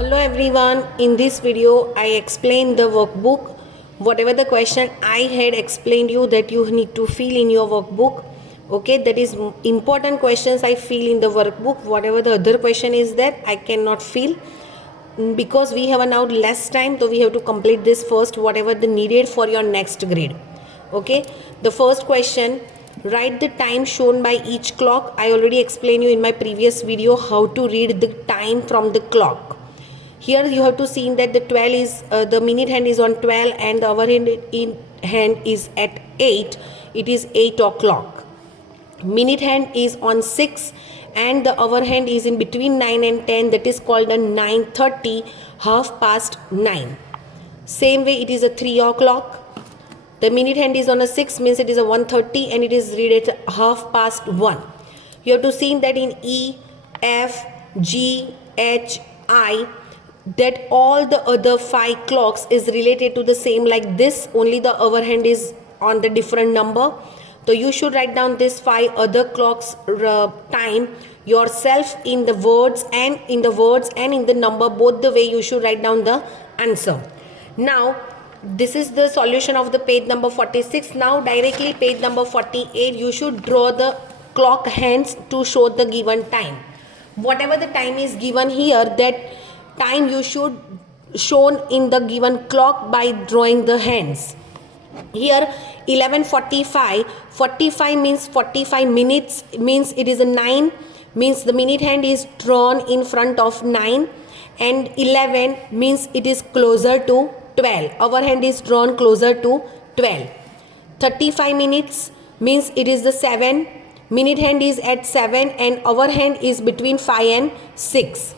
Hello everyone, in this video I explained the workbook. Whatever the question I had explained you that you need to fill in your workbook. Okay, that is important questions I fill in the workbook. Whatever the other question is that I cannot fill because we have now less time, so we have to complete this first, whatever the needed for your next grade. Okay, the first question, write the time shown by each clock. I already explained you in my previous video how to read the time from the clock. Here you have to see that the 12 is the minute hand is on 12 and the hour hand is at 8. It is 8 o'clock. Minute hand is on 6 and the hour hand is in between 9 and 10. That is called a 9:30, half past 9. Same way it is a 3 o'clock. The minute hand is on a 6 means it is a 1:30 and it is read at half past 1. You have to see that in E, F, G, H, I, that all the other 5 clocks is related to the same like this, only the hour hand is on the different number. So you should write down this 5 other clocks time yourself in the words and in the number, both the way you should write down the answer. Now this is the solution of the page number 46. Now directly page number 48, you should draw the clock hands to show the given time. Whatever the time is given here, that time you should shown in the given clock by drawing the hands. Here 11:45, 45 means 45 minutes, means it is a 9, means the minute hand is drawn in front of 9, and 11 means it is closer to 12, our hand is drawn closer to 12. 35 minutes means it is the 7, minute hand is at 7 and our hand is between 5 and 6.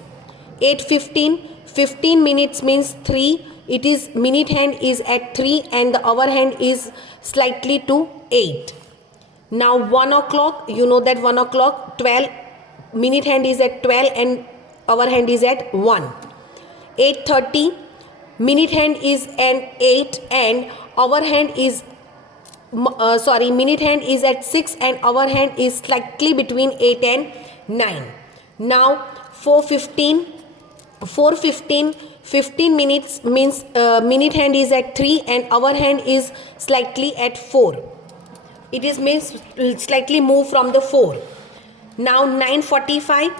8:15, 15 minutes means 3, it is minute hand is at 3 and the hour hand is slightly to 8. Now 1 o'clock, you know that 1 o'clock, 12, minute hand is at 12 and hour hand is at 1. 8:30, minute hand is at 8 and hour hand is minute hand is at 6 and hour hand is slightly between 8 and 9. Now 4:15, 15 minutes means minute hand is at 3 and hour hand is slightly at 4. It is means slightly move from the 4. Now 9:45,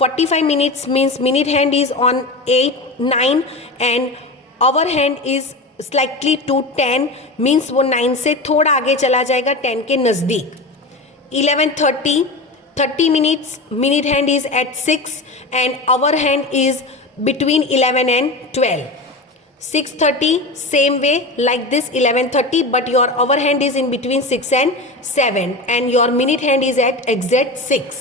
45 minutes means minute hand is on 8, 9 and hour hand is slightly to 10, means वो 9 से थोड़ा आगे चला जाएगा 10 के नज़दीक. 11:30, 30 minutes, minute hand is at 6 and hour hand is between 11 and 12. 6:30, same way like this 11:30, but your hour hand is in between 6 and 7 and your minute hand is at exact 6.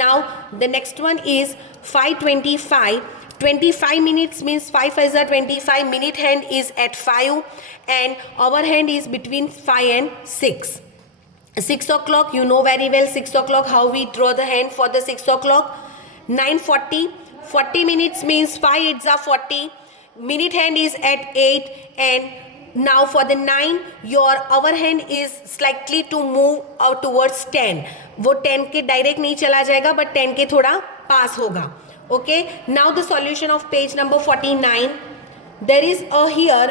Now the next one is 5:25, 25 minutes means 5 is a 25, minute hand is at 5 and hour hand is between 5 and 6. 6 o'clock, you know very well 6 o'clock how we draw the hand for the 6 o'clock. 9:40, 40 minutes means 5 it's a 40, minute hand is at 8 and now for the 9 your hour hand is slightly to move out towards 10. वो 10 के direct नहीं चला जाएगा but 10 के थोड़ा पास होगा. Okay, now the solution of page number 49. There is a here,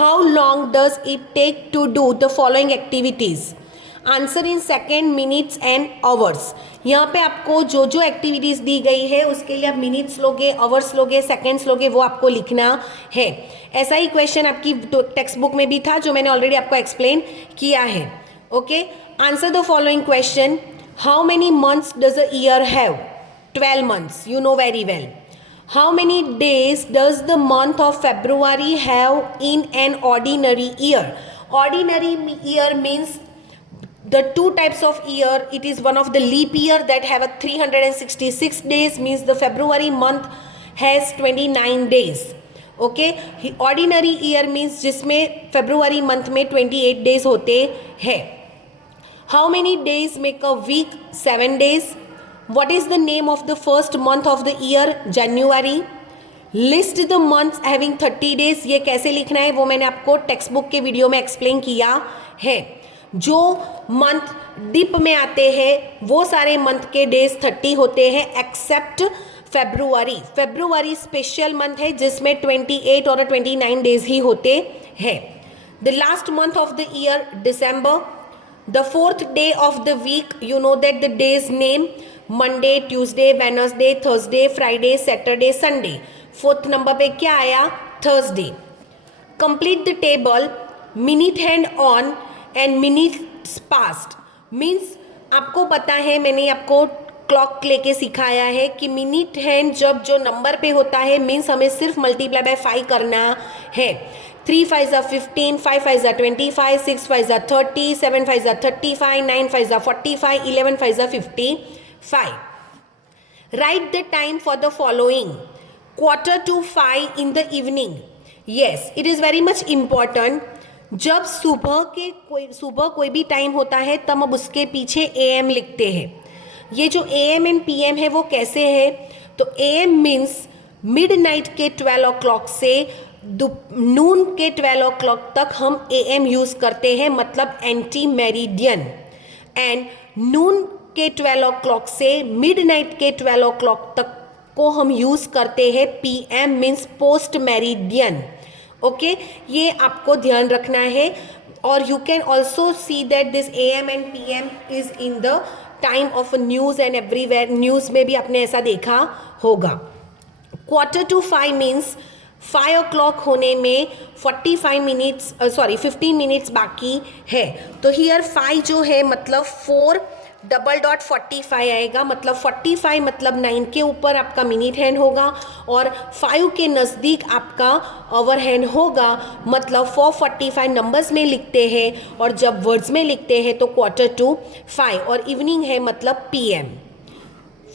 how long does it take to do the following activities? Answer in second, minutes and hours. यहाँ पे आपको जो जो एक्टिविटीज़ दी गई है उसके लिए आप मिनट्स लोगे, आवर्स लोगे, सेकेंड्स लोगे, वो आपको लिखना है. ऐसा ही क्वेश्चन आपकी टेक्स्ट बुक में भी था जो मैंने ऑलरेडी आपको एक्सप्लेन किया है. Okay, answer the following question. How many months does a year have? 12 months, you know very well. How many days does the month of February have in an ordinary year? Ordinary year means the two types of year. It is one of the leap year that have a 366 days, means the February month has 29 days. Okay, ordinary year means जिसमें February month में 28 days होते हैं. How many days make a week? 7 days. What is the name of the first month of the year? January. List the months having 30 days. ये कैसे लिखना है वो मैंने आपको टेक्स्ट बुक के वीडियो में एक्सप्लेन किया है. जो मंथ डिप में आते हैं वो सारे मंथ के डेज 30 होते हैं एक्सेप्ट फेब्रुवरी स्पेशल मंथ है जिसमें 28 और 29 डेज ही होते हैं. The last month of the year December. The fourth day of the week, you know that the days name Monday, Tuesday, Wednesday, Thursday, Friday, Saturday, Sunday. Fourth number पे क्या आया? Thursday. Complete the table. Minute hand on and minutes past means आपको पता है, मैंने आपको clock लेके सिखाया है कि मिनट हैंड जब जो नंबर पे होता है मीन्स हमें सिर्फ मल्टीप्लाई बाय 5 करना है. 3 5 15, 5 5 25, 6 5 30, 7 5 35, 9 5 45, 11 5 55. Write the time for the following. 4:45 in the evening. Yes, it is very much important. जब सुबह कोई भी टाइम होता है तब हम उसके पीछे AM लिखते हैं. ये जो AM एंड PM है वो कैसे है? तो AM मीन्स मिडनाइट के 12 o'clock से नून के 12 o'clock तक हम AM यूज़ करते हैं, मतलब एंटी मेरिडियन. एंड नून के 12 o'clock से मिडनाइट के 12 o'clock तक को हम यूज़ करते हैं PM means post meridian. Okay, ये आपको ध्यान रखना है. और you can also see that this AM and PM is in the time of news and everywhere. News में भी आपने ऐसा देखा होगा. 4:45 मीन्स 5 o'clock होने में 15 मिनट्स बाकी है. तो हियर 5 जो है मतलब 4:45 आएगा, मतलब 45 मतलब 9 के ऊपर आपका मिनट हैंड होगा और 5 के नज़दीक आपका आवर हैंड होगा, मतलब 4:45 नंबर्स में लिखते हैं और जब वर्ड्स में लिखते हैं तो 4:45. और इवनिंग है मतलब PM.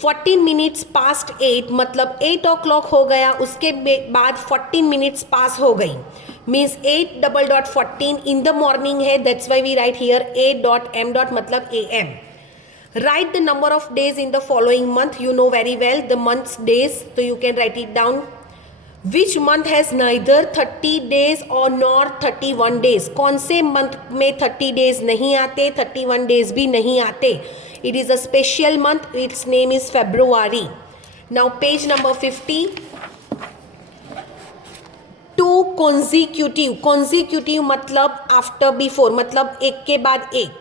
14 मिनट्स पास्ट 8 मतलब 8 o'clock हो गया, उसके बाद 14 मिनट्स पास हो गई मीन्स 8:14 इन द मॉर्निंग है. That's why we write here 8.m. मतलब AM. Write the number of days in the following month. You know very well the month's days, so you can write it down. Which month has neither 30 days or nor 31 days? कौन से month में 30 days नहीं आते, 31 days भी नहीं आते? It is a special month. Its name is February. Now page number 50. Two consecutive मतलब after before मतलब एक के बाद एक.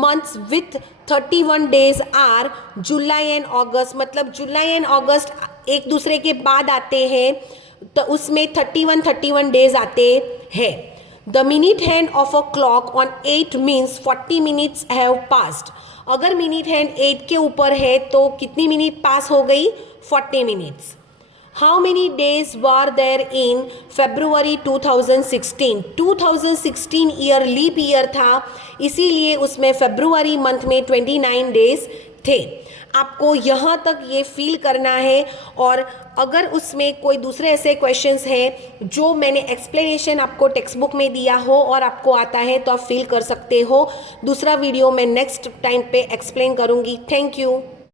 Months with 31 days are July and August. मतलब जुलाई एंड अगस्त एक दूसरे के बाद आते हैं तो उसमें 31 डेज आते हैं. The minute hand of a clock on 8 means 40 minutes have passed. अगर मिनट हैंड 8 के ऊपर है तो कितनी मिनट पास हो गई? 40 minutes. How many days were there in February 2016? 2016 year leap year था, इसीलिए उसमें फरवरी मंथ में 29 डेज थे. आपको यहाँ तक ये फील करना है. और अगर उसमें कोई दूसरे ऐसे क्वेश्चंस हैं जो मैंने एक्सप्लेनेशन आपको टेक्स्ट बुक में दिया हो और आपको आता है तो आप फील कर सकते हो. दूसरा वीडियो मैं नेक्स्ट टाइम पे एक्सप्लेन करूँगी. Thank you.